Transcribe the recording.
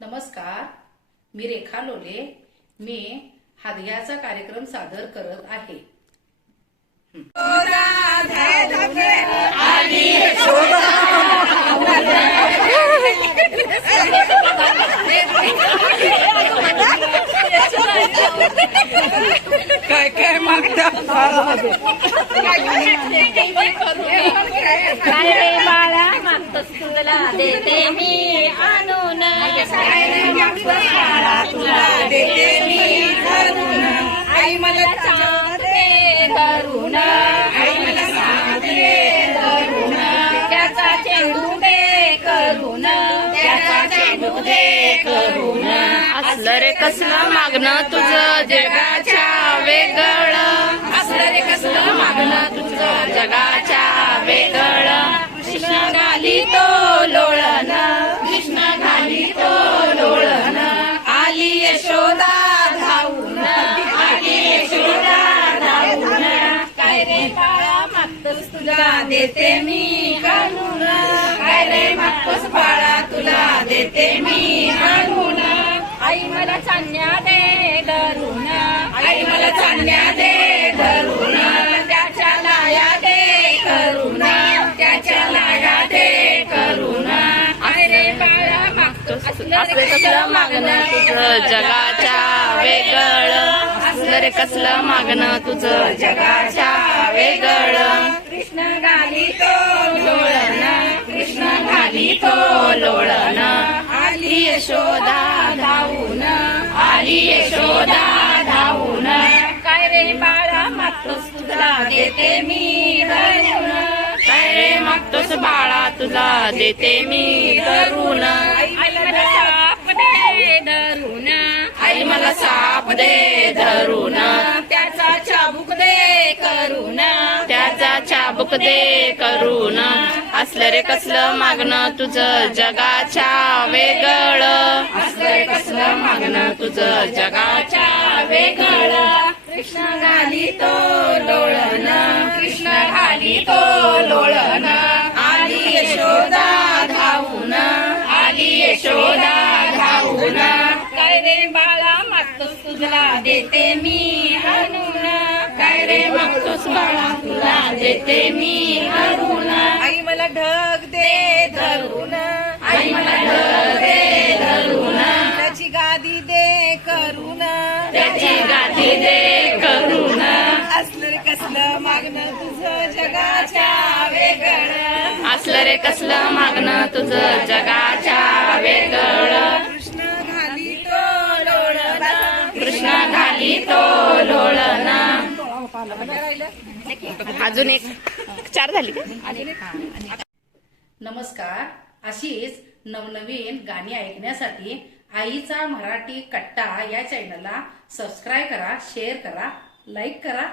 नमस्कार मी रेखा लोले. मी हादग्याचा कार्यक्रम सादर करत आहे. काय काय मागता काय रे बाळा मागतोस तुला देते मी आणून तुला देते मी धरून आई मला सांगते धरून आई मला सांगते धरून त्याचा चेंडू दे करून त्याचा चेंडू दे करून असलं रे कसलं मागणं तुझं जगाच्या वेगळं. असलं रे कसलं मागणं तुझं जगाच्या वेगळं. तुला देते मी काढून काय रे मागतोस बाळा तुला देते मी आणून आई मला चालण्या दे धरून. आई मला चालण्या दे धरून. त्याच्या लाया दे करून. त्याच्या लाया दे करून. आई रे बाळा मागतोस असलं मागणं. तुझं जगाच्या वेगळं. रे कसलं मागणं तुझं? जगाच्या वेगळं. कृष्ण घाली तो लोळण. कृष्ण घाली तो लोळण. आली यशोदा धावून. आली यशोदा धावून. काय रे बाळा मागतोस तुला देते मी धरून. काय रे मागतोस बाळा तुला देते मी धरून. साप दे धरून. त्याचा चाबूक दे करून. त्याचा चाबूक दे करून. असलं रे कसलं मागणं तुझं जगाच्या वेगळं. असलं रे कसलं मागणं तुझं जगाच्या वेगळं. कृष्ण घाली तो लोळण. कृष्ण घाली तो लोळण. आली यशोदा धावून. आली यशोदा धावून. काय रे बाळा? मागतोस देते मी आणून काय रे मागतोस बाळा? तुला देते मी आणून आई मला ढग दे धरून आई मला ढग दे धरून त्याची गादी दे करून त्याची गाठी दे करून असलं रे कसलं मागणं तुझं जगाच्या वेगळं. असलं रे कसलं मागणं तुझं जगाच्या वेगळं. कृष्ण घाली तो लोळना अजून एक चार झाली नमस्कार. अशीच नवनवीन गाणी ऐकण्यासाठी आईचा मराठी कट्टा या चॅनलला सबस्क्राईब करा शेअर करा लाईक करा.